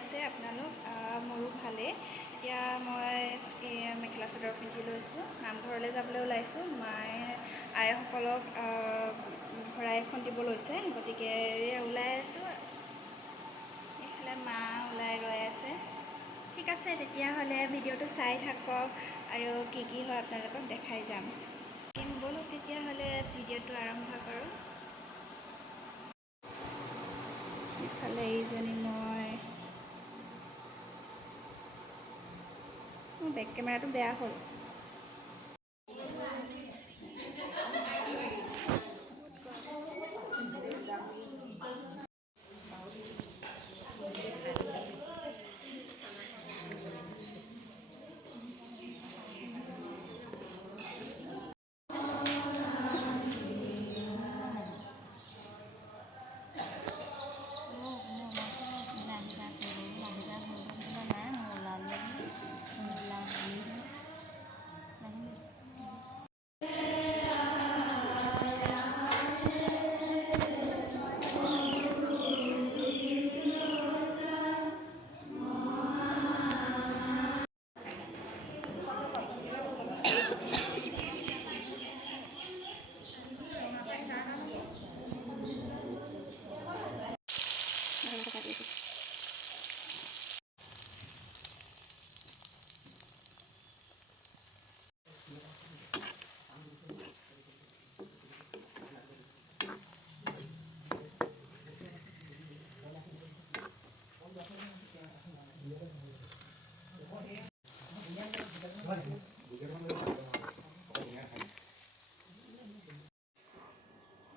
আছে আপোনালোক? মোৰো ভালেই। এতিয়া মই মেখেলা চাদৰ পিন্ধি লৈছোঁ, নামঘৰলৈ যাবলৈ ওলাইছোঁ। মায়ে আইসকলক শৰাই এখন দিব লৈছে, গতিকে ওলাই আছোঁ। এইফালে মা ওলাই গৈ আছে। ঠিক আছে, তেতিয়াহ'লে ভিডিঅ'টো চাই থাকক আৰু কি কি হয় আপোনালোকক দেখাই যাম। ব'লক তেতিয়াহ'লে ভিডিঅ'টো আৰম্ভ কৰোঁ। ইফালে এইজনী মোৰ বেক কেমেৰাটো বেয়া হ'ল।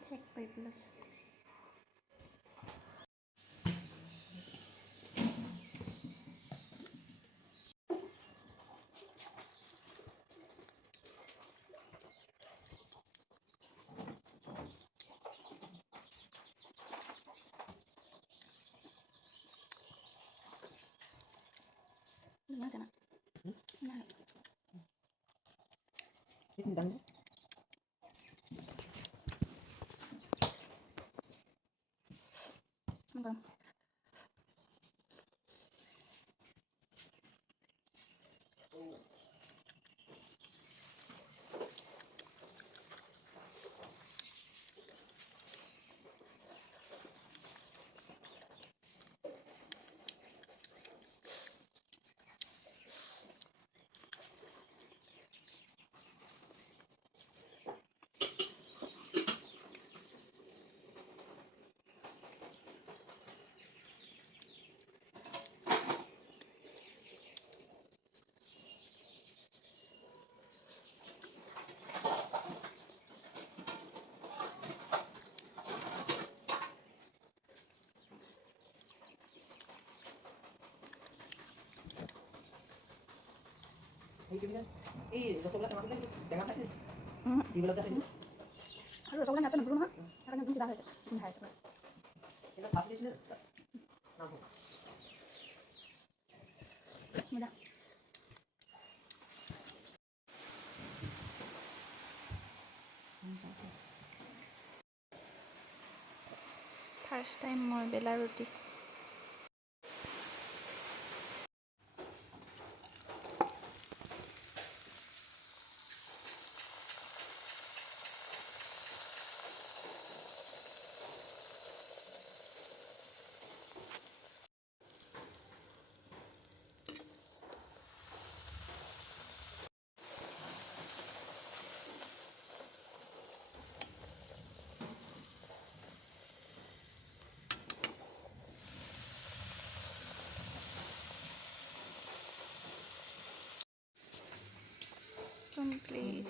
চেক কৰি লৈছোঁ। আৰু ৰসগোল্লা নাচা নকৰোঁ নহয়, সেইকাৰণে একদম কিবা হৈছে গোন্ধাই আছে। ফাৰ্ষ্ট টাইম মই বেলা ৰুটি। Complete.